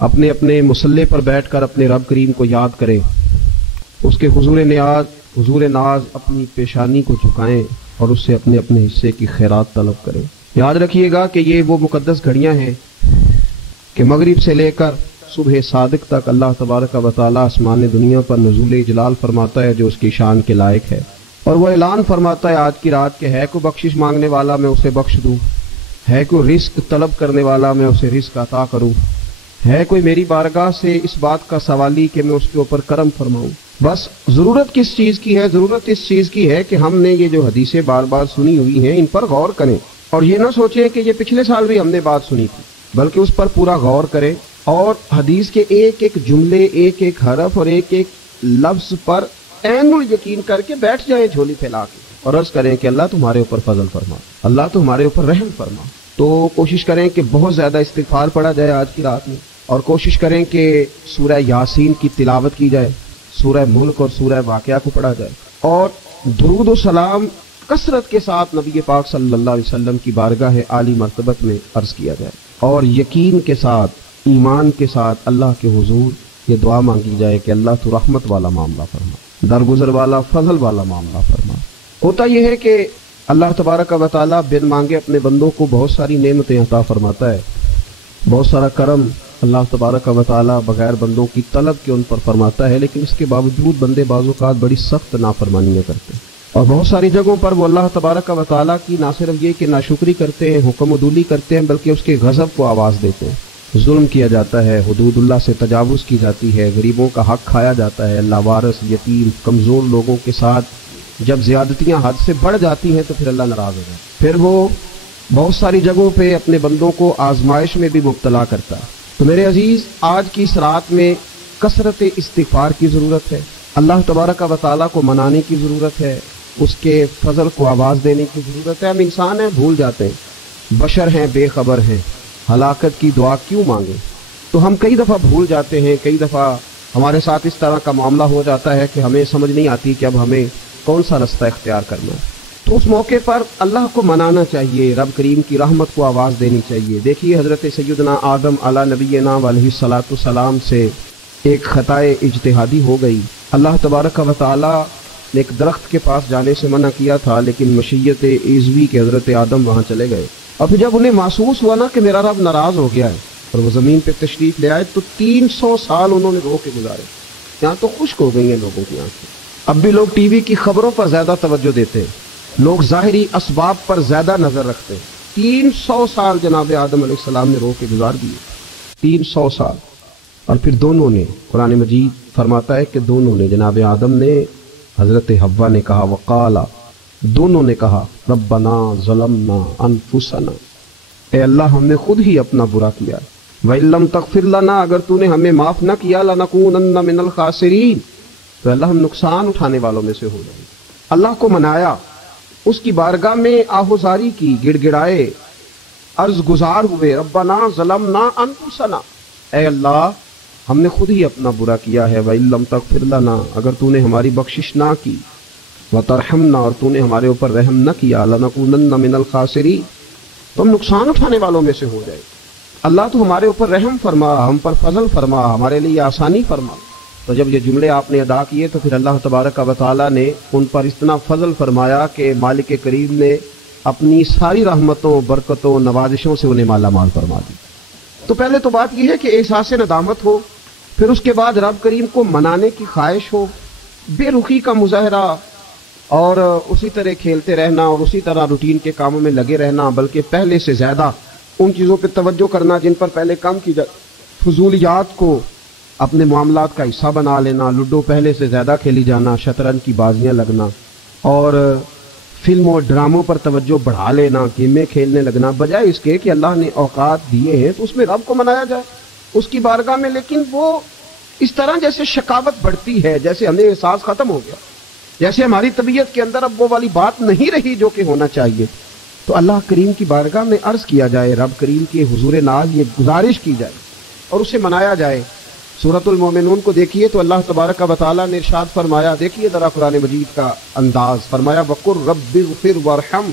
اپنے اپنے مصلے پر بیٹھ کر اپنے رب کریم کو یاد کریں، اس کے حضور ناز اپنی پیشانی کو جھکائیں اور اس سے اپنے اپنے حصے کی خیرات طلب کریں۔ یاد رکھیے گا کہ یہ وہ مقدس گھڑیاں ہیں کہ مغرب سے لے کر صبح صادق تک اللہ تبارک و تعالی آسمان دنیا پر نزول جلال فرماتا ہے جو اس کی شان کے لائق ہے، اور وہ اعلان فرماتا ہے آج کی رات کہ ہے کوئی بخشش مانگنے والا میں اسے بخش دوں، ہے کوئی رزق طلب کرنے والا میں اسے رزق عطا کروں، ہے کوئی میری بارگاہ سے اس بات کا سوالی کہ میں اس کے اوپر کرم فرماؤں۔ بس ضرورت کس چیز کی ہے؟ ضرورت اس چیز کی ہے کہ ہم نے یہ جو حدیثیں بار بار سنی ہوئی ہیں ان پر غور کریں، اور یہ نہ سوچیں کہ یہ پچھلے سال بھی ہم نے بات سنی تھی، بلکہ اس پر پورا غور کریں اور حدیث کے ایک ایک جملے، ایک ایک حرف اور ایک ایک لفظ پر عین یقین کر کے بیٹھ جائیں جھولی پھیلا کے، اور عرض کریں کہ اللہ تمہارے اوپر فضل فرما، اللہ تمہارے اوپر رحم فرما۔ تو کوشش کریں کہ بہت زیادہ استغفار پڑھا جائے آج کی رات میں، اور کوشش کریں کہ سورہ یاسین کی تلاوت کی جائے، سورہ ملک اور سورہ واقعہ کو پڑھا جائے، اور درود و سلام کثرت کے ساتھ نبی پاک صلی اللہ علیہ وسلم کی بارگاہ عالی مرتبت میں عرض کیا جائے، اور یقین کے ساتھ، ایمان کے ساتھ اللہ کے حضور یہ دعا مانگی جائے کہ اللہ تو رحمت والا معاملہ فرما، درگزر والا، فضل والا معاملہ فرما۔ ہوتا یہ ہے کہ اللہ تبارک و تعالیٰ بن مانگے اپنے بندوں کو بہت ساری نعمتیں عطا فرماتا ہے، بہت سارا کرم اللہ تبارک و تعالیٰ بغیر بندوں کی طلب کے ان پر فرماتا ہے، لیکن اس کے باوجود بندے بعض اوقات بڑی سخت نافرمانیاں کرتے ہیں، اور بہت ساری جگہوں پر وہ اللہ تبارک و تعالیٰ کی نہ صرف یہ کہ ناشکری کرتے ہیں، حکم عدولی کرتے ہیں، بلکہ اس کے غضب کو آواز دیتے ہیں۔ ظلم کیا جاتا ہے، حدود اللہ سے تجاوز کی جاتی ہے، غریبوں کا حق کھایا جاتا ہے، لاوارث، یتیم، کمزور لوگوں کے ساتھ جب زیادتیاں حد سے بڑھ جاتی ہیں تو پھر اللہ ناراض ہو جاتا ہے، پھر وہ بہت ساری جگہوں پہ اپنے بندوں کو آزمائش میں بھی مبتلا کرتا ہے۔ تو میرے عزیز، آج کی اس رات میں کثرت استغفار کی ضرورت ہے، اللہ تبارک و تعالیٰ کو منانے کی ضرورت ہے، اس کے فضل کو آواز دینے کی ضرورت ہے۔ ہم انسان ہیں، بھول جاتے ہیں، بشر ہیں، بے خبر ہیں، ہلاکت کی دعا کیوں مانگے؟ تو ہم کئی دفعہ بھول جاتے ہیں، کئی دفعہ ہمارے ساتھ اس طرح کا معاملہ ہو جاتا ہے کہ ہمیں سمجھ نہیں آتی کہ اب ہمیں کون سا رستہ اختیار کرنا ہے۔ تو اس موقع پر اللہ کو منانا چاہیے، رب کریم کی رحمت کو آواز دینی چاہیے۔ دیکھیے حضرت سیدنا آدم علی نبینا علیہ الصلاۃ والسلام سے ایک خطائے اجتہادی ہو گئی۔ اللہ تبارک و تعالیٰ نے ایک درخت کے پاس جانے سے منع کیا تھا، لیکن مشیت عزوی کے حضرت آدم وہاں چلے گئے، اور پھر جب انہیں محسوس ہوا نا کہ میرا رب ناراض ہو گیا ہے اور وہ زمین پہ تشریف لے آئے، تو 300 سال انہوں نے رو کے گزارے۔ یہاں تو خشک ہو گئی ہیں لوگوں کی آنکھیں۔ اب بھی لوگ ٹی وی کی خبروں پر زیادہ توجہ دیتے ہیں، لوگ ظاہری اسباب پر زیادہ نظر رکھتے ہیں۔ 300 سال جناب آدم علیہ السلام نے رو کے گزار دیے، 300 سال۔ اور پھر دونوں نے، قرآن مجید فرماتا ہے کہ دونوں نے، جناب آدم نے، حضرت حوا نے کہا، وقالا، دونوں نے کہا، ربنا ظلمنا انفسنا، اے اللہ ہم نے خود ہی اپنا برا کیا، وَإِن لَّمْ تَغْفِرْ لَنَا، اگر تو نے ہمیں معاف نہ کیا، لَنَكُونَنَّ مِنَ الْخَاسِرِينَ، تو اللہ ہم نقصان اٹھانے والوں میں سے ہو جائیں۔ اللہ کو منایا، اس کی بارگاہ میں آہوزاری کی، گڑ گڑائے، عرض گزار ہوئے، ربنا ظلمنا انفسنا، اے اللہ ہم نے خود ہی اپنا برا کیا ہے، وَإِن لَّمْ تَغْفِرْ لَنَا، اگر تو نے ہماری بخشش نہ کی، وَتَرْحَمْنَا، اور تو نے ہمارے اوپر رحم نہ کیا، لَنَكُونَنَّ مِنَ الْخَاسِرِينَ، تو ہم نقصان اٹھانے والوں میں سے ہو جائے۔ اللہ تو ہمارے اوپر رحم فرما، ہم پر فضل فرما، ہمارے لیے آسانی فرما۔ تو جب یہ جملے آپ نے ادا کیے تو پھر اللہ تبارک و تعالیٰ نے ان پر اتنا فضل فرمایا کہ مالک کریم نے اپنی ساری رحمتوں، برکتوں، نوازشوں سے انہیں مالا مال فرما دی۔ تو پہلے تو بات یہ ہے کہ احساس ندامت ہو، پھر اس کے بعد رب کریم کو منانے کی خواہش ہو، بے رخی کا مظاہرہ، اور اسی طرح کھیلتے رہنا اور اسی طرح روٹین کے کاموں میں لگے رہنا، بلکہ پہلے سے زیادہ ان چیزوں پہ توجہ کرنا جن پر پہلے کام کی جائے، فضولیات کو اپنے معاملات کا حصہ بنا لینا، لوڈو پہلے سے زیادہ کھیلی جانا، شطرنج کی بازیاں لگنا، اور فلموں اور ڈراموں پر توجہ بڑھا لینا، گیمیں کھیلنے لگنا، بجائے اس کے کہ اللہ نے اوقات دیے ہیں تو اس میں رب کو منایا جائے اس کی بارگاہ میں۔ لیکن وہ اس طرح جیسے شکاوت بڑھتی ہے، جیسے ہمیں احساس ختم ہو گیا، جیسے ہماری طبیعت کے اندر اب وہ والی بات نہیں رہی جو کہ ہونا چاہیے، تو اللہ کریم کی بارگاہ میں عرض کیا جائے، رب کریم کے حضور ناز یہ گزارش کی جائے اور اسے منایا جائے۔ سورۃ المومنون کو دیکھیے تو اللہ تبارک و تعالیٰ نے ارشاد فرمایا، دیکھیے ذرا قرآن مجید کا انداز، فرمایا وَقُلْ رَبِّ اغْفِرْ وَارْحَمْ،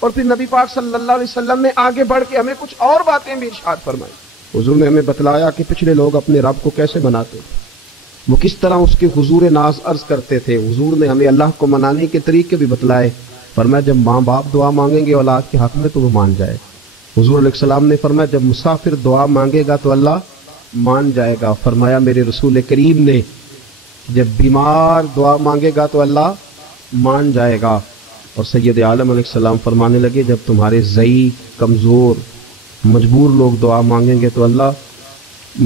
اور پھر نبی پاک صلی اللہ علیہ وسلم نے آگے بڑھ کے ہمیں کچھ اور باتیں بھی ارشاد فرمائی. حضور نے ہمیں بتلایا کہ پچھلے لوگ اپنے رب کو کیسے مناتے تھے، وہ کس طرح اس کے حضور ناز عرض کرتے تھے. حضور نے ہمیں اللہ کو منانے کے طریقے بھی بتلائے. فرمایا جب ماں باپ دعا مانگیں گے اولاد کے حق میں تو وہ مان جائے. حضور علیہ السلام نے فرمایا جب مسافر دعا مانگے گا تو اللہ مان جائے گا. فرمایا میرے رسول کریم نے جب بیمار دعا مانگے گا تو اللہ مان جائے گا. اور سید عالم علیہ السلام فرمانے لگے جب تمہارے ضعیف، کمزور، مجبور لوگ دعا مانگیں گے تو اللہ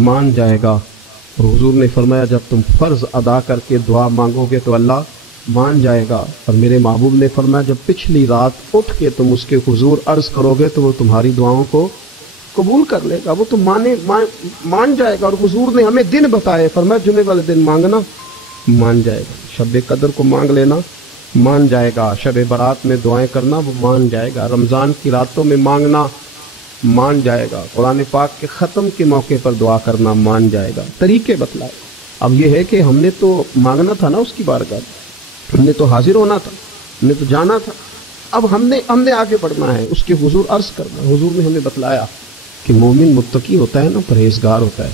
مان جائے گا. اور حضور نے فرمایا جب تم فرض ادا کر کے دعا مانگو گے تو اللہ مان جائے گا. اور میرے محبوب نے فرمایا جب پچھلی رات اٹھ کے تم اس کے حضور عرض کرو گے تو وہ تمہاری دعاؤں کو قبول کر لے گا، وہ تو مان جائے گا. اور حضور نے ہمیں دن بتائے، فرمایا جمعے والے دن مانگنا مان جائے گا، شب قدر کو مانگ لینا مان جائے گا، شب برات میں دعائیں کرنا وہ مان جائے گا، رمضان کی راتوں میں مانگنا مان جائے گا، قرآن پاک کے ختم کے موقع پر دعا کرنا مان جائے گا. طریقے بتلائے. اب یہ ہے کہ ہم نے تو مانگنا تھا نا اس کی بارگاہ میں، ہم نے تو حاضر ہونا تھا، ہم نے تو جانا تھا. اب ہم نے آگے بڑھنا ہے، اس کے حضور عرض کرنا. حضور نے ہمیں بتلایا کہ مومن متقی ہوتا ہے نا، پرہیزگار ہوتا ہے،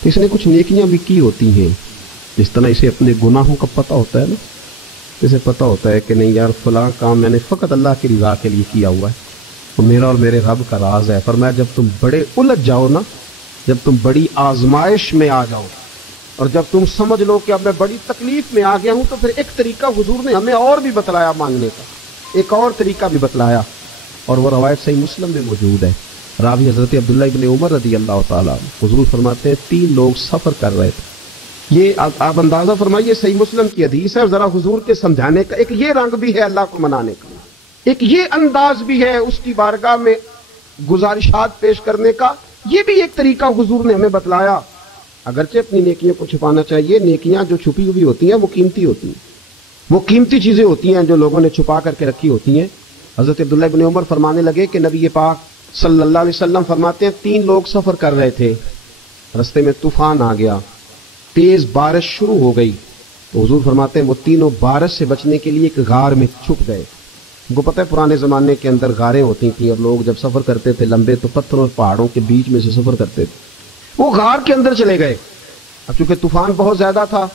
تو اس نے کچھ نیکیاں بھی کی ہوتی ہیں. جس طرح اسے اپنے گناہوں کا پتہ ہوتا ہے نا، اسے پتہ ہوتا ہے کہ نہیں یار فلاں کام میں نے فقط اللہ کی رضا کے لیے کیا ہوا ہے، وہ میرا اور میرے رب کا راز ہے. فرمایا جب تم بڑے الجھ جاؤ نا، جب تم بڑی آزمائش میں آ جاؤ اور جب تم سمجھ لو کہ اب میں بڑی تکلیف میں آ گیا ہوں، تو پھر ایک طریقہ حضور نے ہمیں اور بھی بتلایا مانگنے کا، ایک اور طریقہ بھی بتلایا. اور وہ روایت صحیح مسلم میں موجود ہے. راوی حضرت عبداللہ ابن عمر رضی اللہ تعالیٰ عنہ. حضور فرماتے ہیں 3 لوگ سفر کر رہے تھے. یہ آپ اندازہ فرمائیے، صحیح مسلم کی حدیث ہے، اور ذرا حضور کے سمجھانے کا ایک یہ رنگ بھی ہے اللہ کو منانے کا، ایک یہ انداز بھی ہے اس کی بارگاہ میں گزارشات پیش کرنے کا. یہ بھی ایک طریقہ حضور نے ہمیں بتلایا. اگرچہ اپنی نیکیوں کو چھپانا چاہیے، نیکیاں جو چھپی ہوئی ہوتی ہیں وہ قیمتی ہوتی ہیں، وہ قیمتی چیزیں ہوتی ہیں جو لوگوں نے چھپا کر کے رکھی ہوتی ہیں. حضرت عبداللہ ابن عمر فرمانے لگے کہ نبی پاک صلی اللہ علیہ وسلم فرماتے ہیں 3 لوگ سفر کر رہے تھے، رستے میں طوفان آ گیا، تیز بارش شروع ہو گئی. تو حضور فرماتے ہیں وہ تینوں بارش سے بچنے کے لیے ایک غار میں چھپ گئے. ان کو پتہ ہے پرانے زمانے کے اندر غاریں ہوتی تھیں، اور لوگ جب سفر کرتے تھے لمبے تو پتھروں اور پہاڑوں کے بیچ میں سے سفر کرتے تھے. وہ غار کے اندر چلے گئے. اب چونکہ طوفان بہت زیادہ تھا،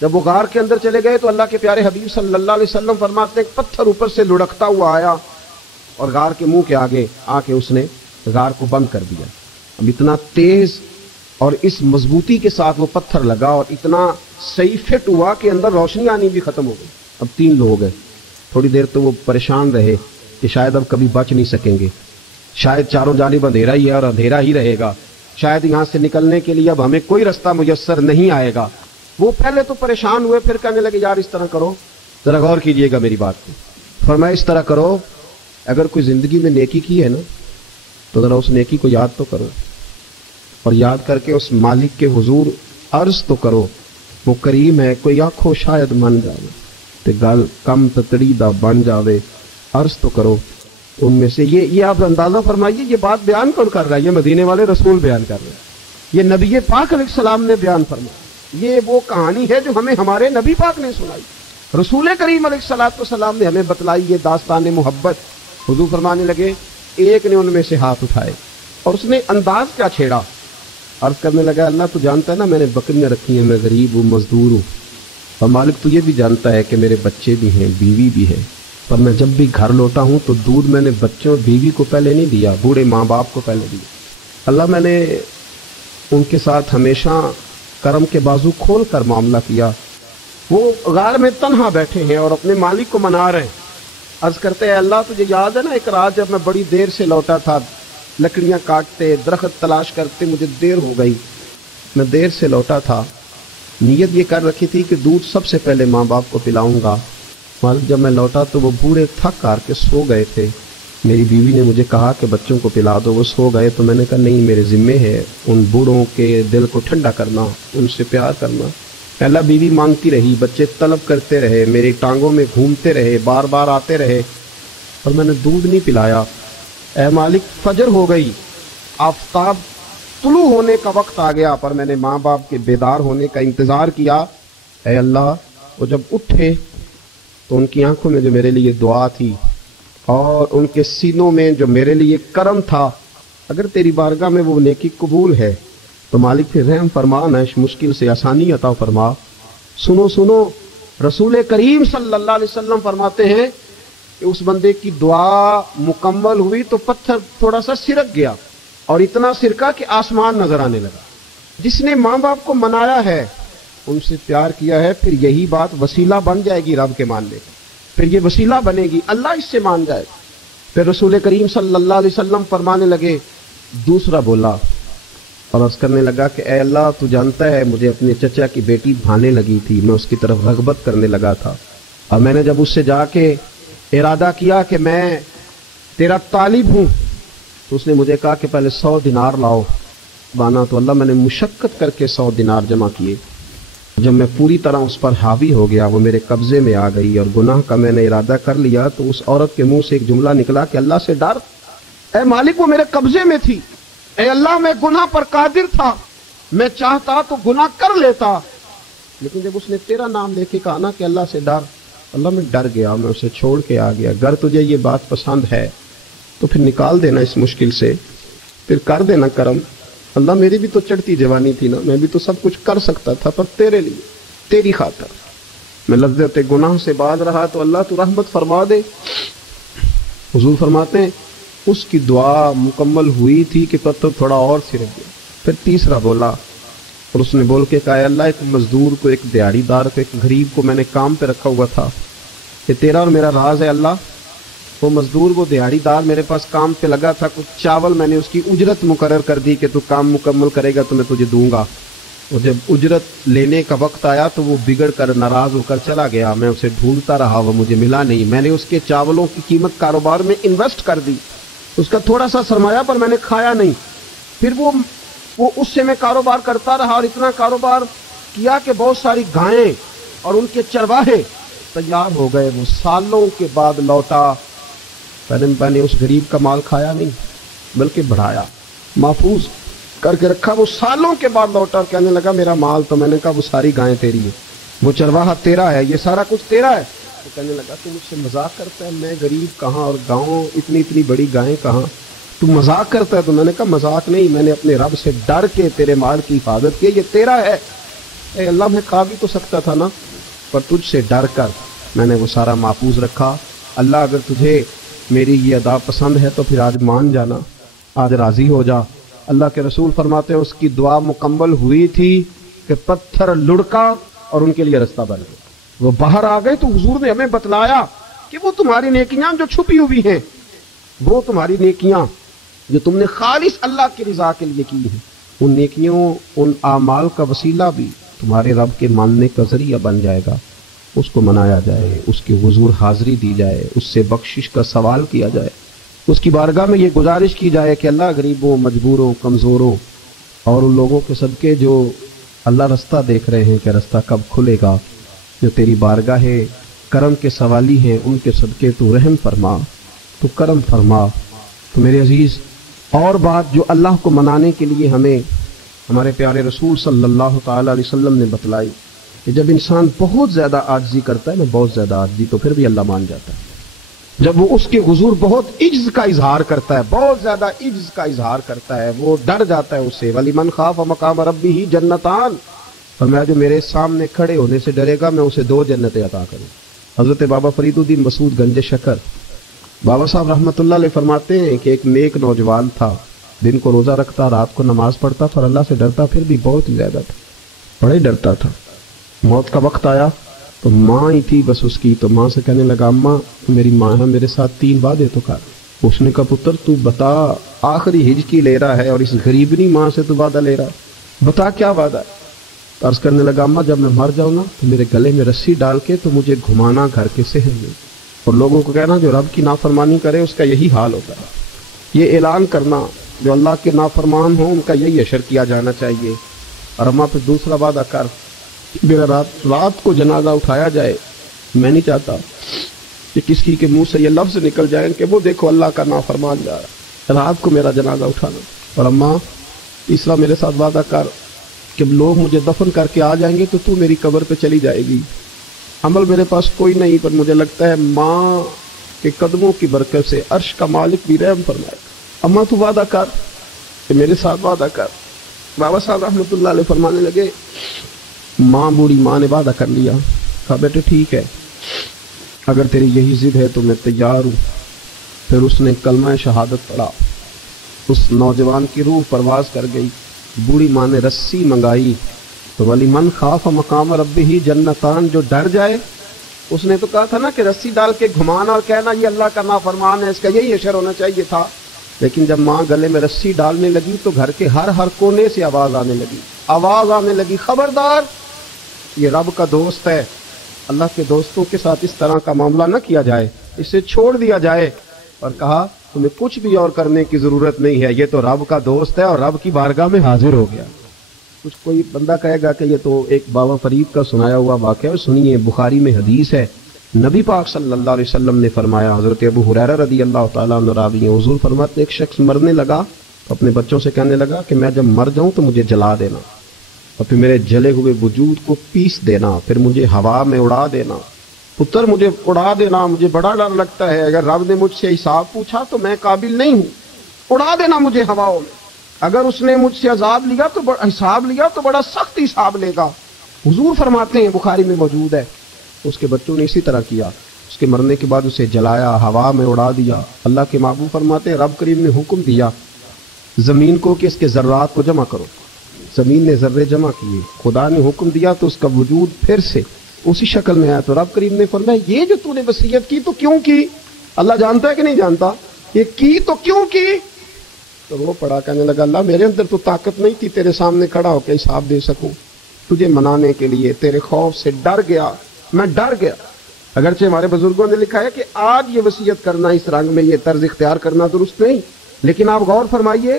جب وہ غار کے اندر چلے گئے تو اللہ کے پیارے حبیب صلی اللہ علیہ وسلم فرماتے ہیں پتھر اوپر سے لڑکتا ہوا آیا اور غار کے منہ کے آگے آ کے اس نے غار کو بند کر دیا. اب اتنا تیز اور اس مضبوطی کے ساتھ وہ پتھر لگا اور اتنا صحیح فٹ ہوا کہ اندر روشنی آنی بھی ختم ہو گئی. اب 3 لوگ ہیں. تھوڑی دیر تو وہ پریشان رہے کہ شاید اب کبھی بچ نہیں سکیں گے، شاید چاروں جانب اندھیرا ہی ہے اور اندھیرا ہی رہے گا، شاید یہاں سے نکلنے کے لیے اب ہمیں کوئی رستہ میسر نہیں آئے گا. وہ پہلے تو پریشان ہوئے، پھر کہنے لگے یار اس طرح کرو، ذرا غور کیجئے گا میری بات پہ. فرمایا اس طرح کرو، اگر کوئی زندگی میں نیکی کی ہے نا تو ذرا اس نیکی کو یاد تو کرو، اور یاد کر کے اس مالک کے حضور عرض تو کرو، وہ کریم ہے، کوئی آنکھو شاید من جاوے تے گل کم تتڑی دا بن جاوے، عرض تو کرو. ان میں سے یہ آپ اندازہ فرمائیے یہ بات بیان کون کر رہا ہے؟ یہ مدینے والے رسول بیان کر رہے ہیں، یہ نبی پاک علیہ السلام نے بیان فرمایا. یہ وہ کہانی ہے جو ہمیں ہمارے نبی پاک نے سنائی، رسول کریم علیہ السلام نے ہمیں بتلائی. یہ داستان محبت. حضور فرمانے لگے ایک نے ان میں سے ہاتھ اٹھائے اور اس نے انداز کیا چھیڑا، عرض کرنے لگا اللہ تو جانتا ہے نا میں نے بکریاں رکھی ہیں، میں غریب ہوں، مزدور ہوں، اور مالک تو یہ بھی جانتا ہے کہ میرے بچے بھی ہیں، بیوی بھی ہے، پر میں جب بھی گھر لوٹا ہوں تو دودھ میں نے بچوں اور بیوی کو پہلے نہیں دیا، بوڑھے ماں باپ کو پہلے دیا. اللہ میں نے ان کے ساتھ ہمیشہ کرم کے بازو کھول کر معاملہ کیا. وہ غار میں تنہا بیٹھے ہیں اور اپنے مالک کو منا رہے ہیں. عرض کرتے ہیں اللہ تجھے یاد ہے نا ایک رات جب میں بڑی دیر سے لوٹا تھا، لکڑیاں کاٹتے، درخت تلاش کرتے، مجھے دیر ہو گئی، میں دیر سے لوٹا تھا، نیت یہ کر رکھی تھی کہ دودھ سب سے پہلے ماں باپ کو پلاؤں گا. مالک جب میں لوٹا تو وہ بوڑھے تھک کر کے سو گئے تھے. میری بیوی نے مجھے کہا کہ بچوں کو پلا دو، وہ سو گئے. تو میں نے کہا نہیں، میرے ذمے ہے ان بوڑھوں کے دل کو ٹھنڈا کرنا، ان سے پیار کرنا. پہلا بیوی مانگتی رہی، بچے طلب کرتے رہے، میری ٹانگوں میں گھومتے رہے، بار بار آتے رہے، اور میں نے دودھ نہیں پلایا. اے مالک فجر ہو گئی، آفتاب طلوع ہونے کا وقت آ گیا، پر میں نے ماں باپ کے بیدار ہونے کا انتظار کیا. اے اللہ وہ جب اٹھے تو ان کی آنکھوں میں جو میرے لیے دعا تھی اور ان کے سینوں میں جو میرے لیے کرم تھا، اگر تیری بارگاہ میں وہ نیکی قبول ہے تو مالک پھر رحم فرما، نہ اس مشکل سے آسانی عطا فرما۔ سنو سنو، رسول کریم صلی اللہ علیہ وسلم فرماتے ہیں کہ اس بندے کی دعا مکمل ہوئی تو پتھر تھوڑا سا سرک گیا، اور اتنا سرکا کہ آسمان نظر آنے لگا۔ جس نے ماں باپ کو منایا ہے، ان سے پیار کیا ہے، پھر یہی بات وسیلہ بن جائے گی رب کے ماننے کا، پھر یہ وسیلہ بنے گی، اللہ اس سے مان جائے گا۔ پھر رسول کریم صلی اللہ علیہ وسلم فرمانے لگے، دوسرا بولا اور عرض کرنے لگا کہ اے اللہ، تو جانتا ہے مجھے اپنے چچا کی بیٹی بھانے لگی تھی، میں اس کی طرف رغبت کرنے لگا تھا، اور میں نے جب اس سے جا کے ارادہ کیا کہ میں تیرا طالب ہوں، تو اس نے مجھے کہا کہ پہلے 100 دینار لاؤ بانا، تو اللہ میں نے مشقت کر کے 100 دینار جمع کیے۔ جب میں پوری طرح اس پر حاوی ہو گیا، وہ میرے قبضے میں آ گئی اور گناہ کا میں نے ارادہ کر لیا، تو اس عورت کے منہ سے ایک جملہ نکلا کہ اللہ سے ڈر، اے مالک وہ میرے قبضے میں تھی، اے اللہ میں گناہ پر قادر تھا، میں چاہتا تو گناہ کر لیتا، لیکن جب اس نے تیرا نام لے کے کہا نا کہ اللہ سے ڈر، اللہ میں ڈر گیا، میں اسے چھوڑ کے آ گیا۔ اگر تجھے یہ بات پسند ہے تو پھر نکال دینا اس مشکل سے، پھر کر دینا کرم۔ اللہ میری بھی تو چڑھتی جوانی تھی نا، میں بھی تو سب کچھ کر سکتا تھا، پر تیرے لیے، تیری خاطر میں لذت گناہ سے باز رہا، تو اللہ تو رحمت فرما دے۔ حضور فرماتے ہیں اس کی دعا مکمل ہوئی تھی کہ پتھر تھوڑا اور سرک گیا۔ پھر تیسرا بولا، اور اس نے بول کے کہا، اللہ ایک مزدور کو، ایک دیہڑی دار کو، ایک غریب کو میں نے کام پہ رکھا ہوا تھا، کہ تیرا اور میرا راز ہے اللہ، وہ مزدور، وہ دیہڑی دار میرے پاس کام پہ لگا تھا، کچھ چاول میں نے اس کی اجرت مقرر کر دی کہ تو کام مکمل کرے گا تو میں تجھے دوں گا، اور جب اجرت لینے کا وقت آیا تو وہ بگڑ کر ناراض ہو کر چلا گیا، میں اسے ڈھونڈتا رہا، وہ مجھے ملا نہیں، میں نے اس کے چاولوں کی قیمت کاروبار میں انویسٹ کر دی، اس کا تھوڑا سا سرمایہ پر میں نے کھایا نہیں، پھر وہ اس سے میں کاروبار کرتا رہا، اور اتنا کاروبار کیا کہ بہت ساری گائیں اور ان کے چرواہے تیار ہو گئے، وہ سالوں کے بعد لوٹا، میں نے اس غریب کا مال کھایا نہیں بلکہ بڑھایا، محفوظ کر کے رکھا، وہ سالوں کے بعد لوٹا اور کہنے لگا میرا مال، تو میں نے کہا وہ ساری گائیں تیری ہے، وہ چرواہا تیرا ہے، یہ سارا کچھ تیرا ہے، تو کہنے لگا تو مجھ سے مذاق کرتا ہے، میں غریب کہاں اور گاؤں اتنی بڑی گائیں کہاں، تو مذاق کرتا ہے؟ تو میں نے کہا مذاق نہیں، میں نے اپنے رب سے ڈر کے تیرے مال کی حفاظت کی، یہ تیرا ہے، اے اللہ میں کھا بھی تو سکتا تھا نا، پر تجھ سے ڈر کر میں نے وہ سارا محفوظ رکھا۔ اللہ اگر تجھے میری یہ ادا پسند ہے تو پھر آج مان جانا، آج راضی ہو جا۔ اللہ کے رسول فرماتے ہیں اس کی دعا مکمل ہوئی تھی کہ پتھر لڑکا اور ان کے لیے رستہ بن گیا، وہ باہر آ گئے، تو حضور نے ہمیں بتلایا کہ وہ تمہاری نیکیاں جو چھپی ہوئی ہیں، وہ تمہاری نیکیاں جو تم نے خالص اللہ کی رضا کے لیے کی ہیں، ان نیکیوں، ان اعمال کا وسیلہ بھی تمہارے رب کے ماننے کا ذریعہ بن جائے گا، اس کو منایا جائے، اس کے حضور حاضری دی جائے، اس سے بخشش کا سوال کیا جائے، اس کی بارگاہ میں یہ گزارش کی جائے کہ اللہ غریبوں، مجبوروں، کمزوروں اور ان لوگوں کے صدقے جو اللہ رستہ دیکھ رہے ہیں کہ رستہ کب کھلے گا، جو تیری بارگاہ کرم کے سوالی ہیں، ان کے صدقے تو رحم فرما، تو کرم فرما۔ تو میرے عزیز، اور بات جو اللہ کو منانے کے لیے ہمیں ہمارے پیارے رسول صلی اللہ تعالی علیہ وسلم نے بتلائی کہ جب انسان بہت زیادہ عاجزی کرتا ہے نا، بہت زیادہ عاجزی، تو پھر بھی اللہ مان جاتا ہے۔ جب وہ اس کے حضور بہت عجز کا اظہار کرتا ہے، بہت زیادہ عجز کا اظہار کرتا ہے، وہ ڈر جاتا ہے اس سے، وَلِمَنْ خَافَ مَقَامَ رَبِّهِ جَنَّتَانِ، فرمایا جو میرے سامنے کھڑے ہونے سے ڈرے گا میں اسے 2 جنتیں عطا کروں۔ حضرت بابا فرید الدین مسعود گنج شکر بابا صاحب رحمۃ اللہ علیہ فرماتے ہیں کہ ایک نیک نوجوان تھا، دن کو روزہ رکھتا، رات کو نماز پڑھتا، پر اللہ سے ڈرتا پھر بھی بہت زیادہ تھا، بڑا ہی ڈرتا تھا۔ موت کا وقت آیا تو ماں ہی تھی بس اس کی، تو ماں سے کہنے لگا اماں میری ماں ہے، میرے ساتھ 3 وعدے تو کر۔ اس نے کہا پتر تو بتا، آخری ہجکی لے رہا ہے اور اس غریبنی ماں سے تو وعدہ لے رہا ہے، بتا کیا وعدہ ہے؟ عرض کرنے لگا اماں جب میں مر جاؤں نا تو میرے گلے میں رسی ڈال کے تو مجھے گھمانا گھر کے صحن میں، اور لوگوں کو کہنا جو رب کی نافرمانی کرے اس کا یہی حال ہوتا ہے، یہ اعلان کرنا جو اللہ کے نافرمان ہوں ان کا یہی اشر کیا جانا چاہیے۔ اور اماں پھر دوسرا وعدہ کر، میرا رات کو جنازہ اٹھایا جائے، میں نہیں چاہتا کہ کسی کے منہ سے یہ لفظ نکل جائیں کہ وہ دیکھو اللہ کا نافرمان جا رہا ہے، رات کو میرا جنازہ اٹھانا۔ اور اماں تیسرا میرے ساتھ وعدہ کر کہ لوگ مجھے دفن کر کے آ جائیں گے تو میری قبر پہ چلی جائے گی، عمل میرے پاس کوئی نہیں، پر مجھے لگتا ہے ماں کہ قدموں کی برکت سے عرش کا مالک بھی رحم فرمائے گا۔ اما تو وعدہ کر کہ میرے ساتھ وعدہ کر۔ بابا صاحب رحمۃ اللہ علیہ فرمانے لگے، ماں بوڑھی ماں نے وعدہ کر لیا، کہا بیٹے ٹھیک ہے، اگر تیری یہی ضد ہے تو میں تیار ہوں۔ پھر اس نے کلمہ شہادت پڑھا، اس نوجوان کی روح پرواز کر گئی۔ بوڑھی ماں نے رسی منگائی تو وَلِمَنْ خَافَ مَقَامَ رَبِّهِ جنتان، جو ڈر جائے، اس نے تو کہا تھا نا کہ رسی ڈال کے گھمانا اور کہنا یہ اللہ کا نافرمان ہے، اس کا یہی اشر ہونا چاہیے تھا، لیکن جب ماں گلے میں رسی ڈالنے لگی تو گھر کے ہر کونے سے آواز آنے لگی، خبردار یہ رب کا دوست ہے، اللہ کے دوستوں کے ساتھ اس طرح کا معاملہ نہ کیا جائے، اسے چھوڑ دیا جائے۔ اور کہا تمہیں کچھ بھی اور کرنے کی ضرورت نہیں ہے، یہ تو رب کا دوست ہے اور رب کی بارگاہ میں حاضر ہو گیا۔ کچھ کوئی بندہ کہے گا کہ یہ تو ایک بابا فرید کا سنایا ہوا واقعہ ہے، سنیے، بخاری میں حدیث ہے، نبی پاک صلی اللہ علیہ وسلم نے فرمایا، حضرت ابو ہریرہ رضی اللہ تعالیٰ عنہ راوی ہیں، حضور فرماتے ایک شخص مرنے لگا تو اپنے بچوں سے کہنے لگا کہ میں جب مر جاؤں تو مجھے جلا دینا اور پھر میرے جلے ہوئے وجود کو پیس دینا، پھر مجھے ہوا میں اڑا دینا، پتر مجھے اڑا دینا، مجھے بڑا ڈر لگتا ہے، اگر رب نے مجھ سے حساب پوچھا تو میں قابل نہیں ہوں، اڑا دینا مجھے ہواؤں میں، اگر اس نے مجھ سے عذاب لیا تو حساب لیا تو بڑا سخت حساب لے گا۔ حضور فرماتے ہیں، بخاری میں موجود ہے، اس کے بچوں نے اسی طرح کیا، اس کے مرنے کے بعد اسے جلایا، ہوا میں اڑا دیا۔ اللہ کے محبوب فرماتے ہیں رب کریم نے حکم دیا زمین کو کہ اس کے ذرات کو جمع کرو، زمین نے ذرے جمع کیے، خدا نے حکم دیا تو اس کا وجود پھر سے اسی شکل میں آیا، تو رب کریم نے فرمایا یہ جو تو نے وصیت کی تو کیوں کی؟ اللہ جانتا ہے کہ نہیں جانتا؟ یہ کی تو کیوں کی؟ تو وہ پڑا، کہنے لگا اللہ میرے اندر تو طاقت نہیں تھی تیرے سامنے کھڑا ہو کے حساب دے سکوں، تجھے منانے کے لیے تیرے خوف سے ڈر گیا، میں ڈر گیا۔ اگرچہ ہمارے بزرگوں نے لکھا ہے کہ آج یہ وصیت کرنا، اس رنگ میں یہ طرز اختیار کرنا درست نہیں، لیکن آپ غور فرمائیے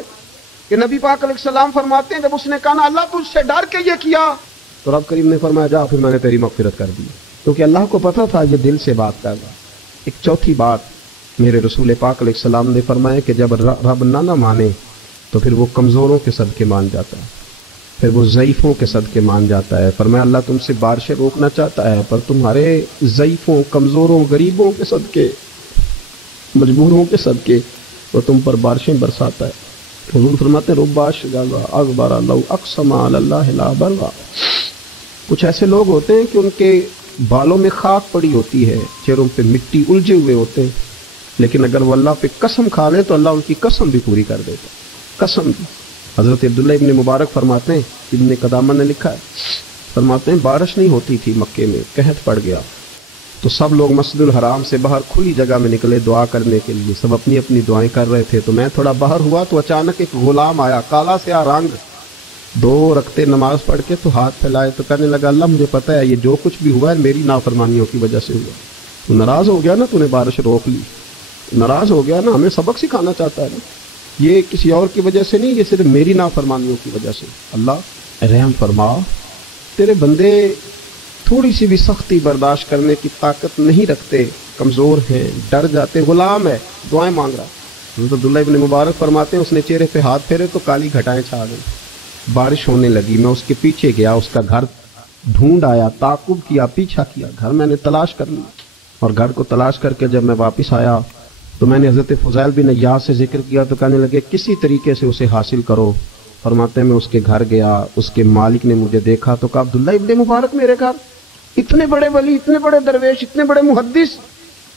کہ نبی پاک علیہ السلام فرماتے ہیں جب اس نے کہا نا اللہ تجھ سے ڈر کے یہ کیا، تو رب کریم نے فرمایا جا پھر میں نے تیری مغفرت کر دی، کیونکہ اللہ کو پتا تھا یہ دل سے بات کر رہا۔ ایک چوتھی بات میرے رسول پاک علیہ السلام نے فرمایا کہ جب رب نہ مانے تو پھر وہ کمزوروں کے صدقے مان جاتا ہے، پھر وہ ضعیفوں کے صدقے مان جاتا ہے۔ فرمایا اللہ تم سے بارشیں روکنا چاہتا ہے پر تمہارے ضعیفوں، کمزوروں، غریبوں کے صدقے، مجبوروں کے صدقے وہ تم پر بارشیں برساتا ہے۔ حضور فرماتے ہیں رب اشجع اکبر لو اقسم علی اللہ لا برا، کچھ ایسے لوگ ہوتے ہیں کہ ان کے بالوں میں خاک پڑی ہوتی ہے، چہروں پہ مٹی الجھے ہوئے ہوتے ہیں، لیکن اگر وہ اللہ پہ قسم کھا لیں تو اللہ ان کی قسم بھی پوری کر دیتا، قسم بھی۔ حضرت عبداللہ ابن مبارک فرماتے ہیں، ابن قدامہ نے لکھا ہے، فرماتے ہیں بارش نہیں ہوتی تھی مکے میں، قحط پڑ گیا تو سب لوگ مسجد الحرام سے باہر کھلی جگہ میں نکلے دعا کرنے کے لیے، سب اپنی اپنی دعائیں کر رہے تھے، تو میں تھوڑا باہر ہوا تو اچانک ایک غلام آیا، کالا سیاہ رنگ، 2 رکعتیں نماز پڑھ کے تو ہاتھ پھیلائے تو کہنے لگا اللہ مجھے پتہ ہے یہ جو کچھ بھی ہوا ہے میری نافرمانیوں کی وجہ سے ہوا، تو ناراض ہو گیا نا، تو نے بارش روک لی، ناراض ہو گیا نا، ہمیں سبق سکھانا چاہتا ہے نا، یہ کسی اور کی وجہ سے نہیں، یہ صرف میری نافرمانیوں کی وجہ سے۔ اللہ رحم فرما، تیرے بندے تھوڑی سی بھی سختی برداشت کرنے کی طاقت نہیں رکھتے، کمزور ہیں، ڈر جاتے، غلام ہے، دعائیں مانگ رہا۔ حضرت عبداللہ ابن مبارک فرماتے ہیں اس نے چہرے پہ ہاتھ پھیرے تو کالی گھٹائیں چھا گئی، بارش ہونے لگی، میں اس کے پیچھے گیا، اس کا گھر ڈھونڈ آیا، تعاقب کیا، پیچھا کیا، گھر میں نے تلاش کر لی، اور گھر کو تلاش کر کے جب میں واپس آیا تو میں نے حضرت فضیل بن عیاض سے ذکر کیا تو کہنے لگے کسی طریقے سے اسے حاصل کرو۔ فرماتے ہیں میں اس کے گھر گیا، اس کے مالک نے مجھے دیکھا تو کہا عبداللہ ابن مبارک میرے گھر، اتنے بڑے ولی، اتنے بڑے درویش، اتنے بڑے محدث۔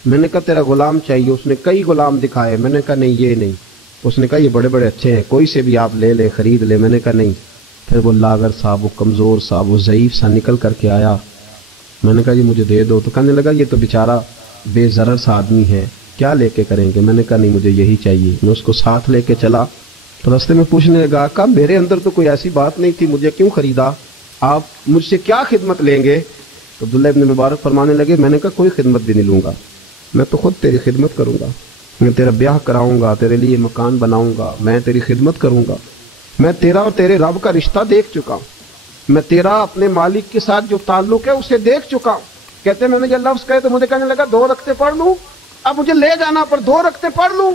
میں نے کہا تیرا غلام چاہیے، اس نے کئی غلام دکھائے، میں نے کہا نہیں یہ نہیں، اس نے کہا یہ بڑے بڑے اچھے ہیں، کوئی سے بھی آپ لے لے، خرید لے، میں نے کہا نہیں۔ پھر وہ لاغر صاحب، وہ کمزور صاحب، وہ ضعیف سا نکل کر کے آیا، میں نے کہا یہ مجھے دے دو، تو کہنے لگا یہ تو بیچارہ بے ضرر سا آدمی ہے، کیا لے کے کریں گے؟ میں نے کہا نہیں مجھے یہی چاہیے۔ میں اس کو ساتھ لے کے چلا تو راستے میں پوچھنے لگا کہ میرے اندر تو کوئی ایسی بات نہیں تھی، مجھے کیوں خریدا؟ آپ مجھ سے کیا خدمت لیں گے؟ تو عبداللہ ابن مبارک فرمانے لگے میں نے کہا کوئی خدمت بھی نہیں لوں گا، میں تو خود تیری خدمت کروں گا، میں تیرا بیاہ کراؤں گا، تیرے لیے مکان بناؤں گا، میں تیری خدمت کروں گا، میں تیرا اور تیرے رب کا رشتہ دیکھ چکا ہوں، میں تیرا اپنے مالک کے ساتھ جو تعلق ہے اسے دیکھ چکا ہوں۔ کہتے میں نے جب لفظ کہے تو مجھے کہنے لگا 2 رکعتیں پڑھ لوں، اب مجھے لے جانا پر 2 رکعتیں پڑھ لوں۔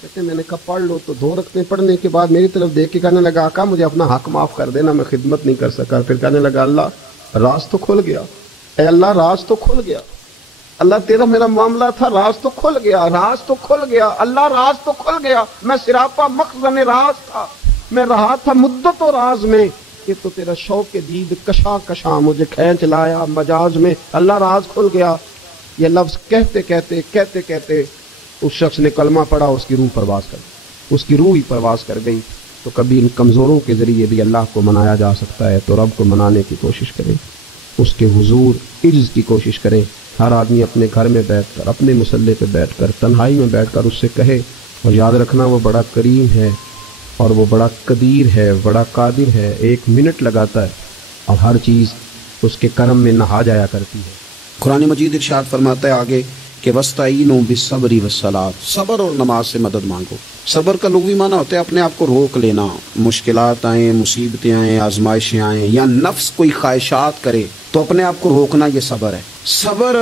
کہتے میں نے کہا پڑھ لو، تو 2 رکعتیں پڑھنے کے بعد میری طرف دیکھ کے کہنے لگا آقا مجھے اپنا حق معاف کر دینا، میں خدمت نہیں کر سکا۔ پھر کہنے لگا اللہ راز تو کھل گیا، اے اللہ راز تو کھل گیا، اللہ تیرا میرا معاملہ تھا، راز تو کھل گیا، راز تو کھل گیا، اللہ راز تو کھل گیا، میں سراپا مخزن راز تھا، میں رہا تھا مدت و راز میں، یہ تو تیرا شوق دید کشاں کشاں مجھے کھینچ لایا مجاز میں، اللہ راز کھل گیا۔ یہ لفظ کہتے کہتے اس شخص نے کلمہ پڑھا، اس کی روح پرواز کر گئی، اس کی روح ہی پرواز کر گئی۔ تو کبھی ان کمزوروں کے ذریعے بھی اللہ کو منایا جا سکتا ہے، تو رب کو منانے کی کوشش کریں، اس کے حضور عجز کی کوشش کریں۔ ہر آدمی اپنے گھر میں بیٹھ کر، اپنے مصلے پہ بیٹھ کر، تنہائی میں بیٹھ کر اس سے کہے، اور یاد رکھنا وہ بڑا کریم ہے اور وہ بڑا قدیر ہے، بڑا قادر ہے، 1 منٹ لگاتا ہے اور ہر چیز اس کے کرم میں نہا جایا کرتی ہے۔ قرآن مجید ارشاد فرماتا ہے آگے کہ وَاسْتَعِینُوا بِالصَّبْرِ وَالصَّلَاةِ، صبر اور نماز سے مدد مانگو۔ صبر کا لغوی معنی ہوتا ہے اپنے آپ کو روک لینا، مشکلات آئیں، مصیبتیں آئیں، آزمائشیں آئیں، یا نفس کوئی خواہشات کرے تو اپنے آپ کو روکنا، یہ صبر ہے۔ صبر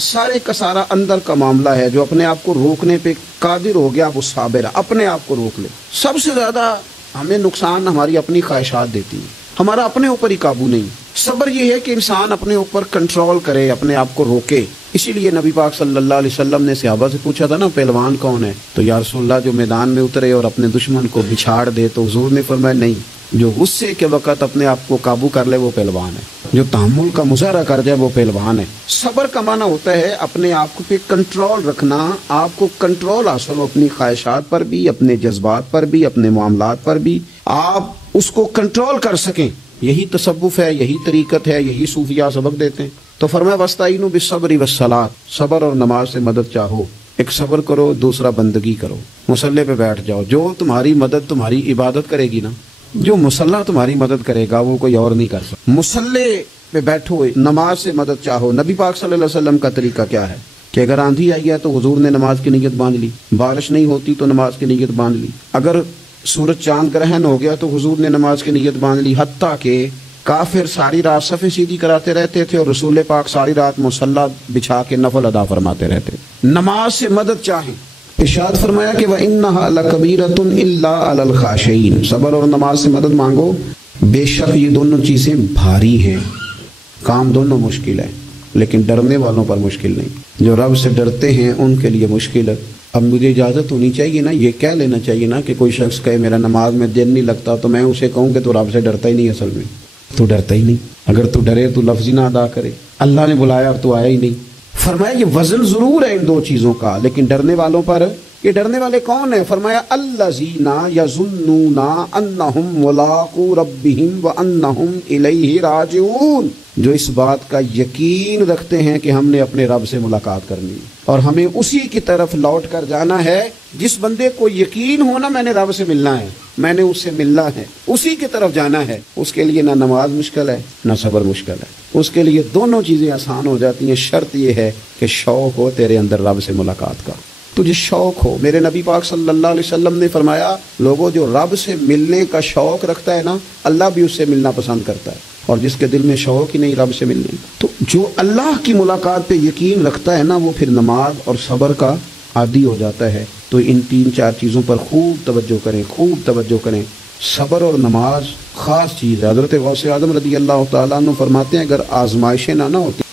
سارے کا سارا اندر کا معاملہ ہے، جو اپنے آپ کو روکنے پہ قادر ہو گیا وہ صابر ہے، اپنے آپ کو روک لے۔ سب سے زیادہ ہمیں نقصان ہماری اپنی خواہشات دیتی ہیں، ہمارا اپنے اوپر ہی قابو نہیں۔ صبر یہ ہے کہ انسان اپنے اوپر کنٹرول کرے، اپنے آپ کو روکے۔ اسی لیے نبی پاک صلی اللہ علیہ وسلم نے صحابہ سے پوچھا تھا نا پہلوان کون ہے، تو یا رسول اللہ جو میدان میں اترے اور اپنے دشمن کو بچھاڑ دے، تو حضور نے فرمایا نہیں، جو غصے کے وقت اپنے آپ کو قابو کر لے وہ پہلوان ہے، جو تحمل کا مظاہرہ کر جائے وہ پہلوان ہے۔ صبر کا معنی ہوتا ہے اپنے آپ پہ کنٹرول رکھنا، آپ کو کنٹرول حاصل ہو اپنی خواہشات پر بھی، اپنے جذبات پر بھی، اپنے معاملات پر بھی، آپ اس کو کنٹرول کر سکیں۔ یہی تصوف ہے، یہی طریقت ہے، یہی صوفیاء سبق دیتے ہیں۔ تو فرمایا وَاسْتَعِینُوا بِالصَّبْرِ وَالصَّلَاةِ، صبر اور نماز سے مدد چاہو۔ ایک صبر کرو، دوسرا بندگی کرو، مصلے پہ بیٹھ جاؤ۔ جو تمہاری مدد تمہاری عبادت کرے گی نا، جو مصلہ تمہاری مدد کرے گا وہ کوئی اور نہیں کر سکتا۔ مصلے پہ بیٹھو، نماز سے مدد چاہو۔ نبی پاک صلی اللہ علیہ وسلم کا طریقہ کیا ہے کہ اگر آندھی آئی ہے تو حضور نے نماز کی نیت باندھ لی، بارش نہیں ہوتی تو نماز کی نیت باندھ لی، اگر سورج چاند گرہن ہو گیا تو حضور نے نماز کی نیت باندھ لی، حتیٰ کہ کافر ساری رات صفیں سیدھی کراتے رہتے تھے اور رسول پاک ساری رات مصلی بچھا کے نفل ادا فرماتے رہتے۔ نماز سے مدد چاہیں۔ ارشاد فرمایا کہ وَإِنَّهَا لَكَبِيرَةٌ إِلَّا عَلَى الْخَاشِعِينَ، صبر اور نماز سے مدد مانگو، بے شک یہ دونوں چیزیں بھاری ہیں، کام دونوں مشکل ہے، لیکن ڈرنے والوں پر مشکل نہیں۔ جو رب سے ڈرتے ہیں ان کے لیے مشکل ہے۔ اب مجھے اجازت ہونی چاہیے نا، یہ کہہ لینا چاہیے نا کہ کوئی شخص کہے میرا نماز میں دل نہیں لگتا، تو میں اسے کہوں کہ تو رب سے ڈرتا ہی نہیں، اصل میں تو ڈرتا ہی نہیں۔ اگر تو ڈرے تو لفظ ہی نہ ادا کرے، اللہ نے بلایا اور تو آیا ہی نہیں۔ فرمایا یہ وزن ضرور ہے ان دو چیزوں کا، لیکن ڈرنے والوں پر، یہ ڈرنے والے کون ہیں؟ فرمایا الذین یظنون انہم ملاقو ربہم وانہم الیہ راجعون، جو اس بات کا یقین رکھتے ہیں کہ ہم نے اپنے رب سے ملاقات کرنی اور ہمیں اسی کی طرف لوٹ کر جانا ہے۔ جس بندے کو یقین ہونا میں نے رب سے ملنا ہے، میں نے اس سے ملنا ہے، اسی کی طرف جانا ہے، اس کے لیے نہ نماز مشکل ہے نہ صبر مشکل ہے، اس کے لیے دونوں چیزیں آسان ہو جاتی ہیں۔ شرط یہ ہے کہ شوق ہو تیرے اندر رب سے ملاقات کا، تجھے شوق ہو۔ میرے نبی پاک صلی اللہ علیہ وسلم نے فرمایا لوگوں جو رب سے ملنے کا شوق رکھتا ہے نا، اللہ بھی اس سے ملنا پسند کرتا ہے، اور جس کے دل میں شوق ہی نہیں رب سے ملنے، تو جو اللہ کی ملاقات پہ یقین رکھتا ہے نا، وہ پھر نماز اور صبر کا عادی ہو جاتا ہے۔ تو ان 3-4 چیزوں پر خوب توجہ کریں، خوب توجہ کریں۔ صبر اور نماز خاص چیز ہے۔ حضرت غوث اعظم رضی اللہ تعالیٰ عنہ فرماتے ہیں اگر آزمائشیں نہ ہوتی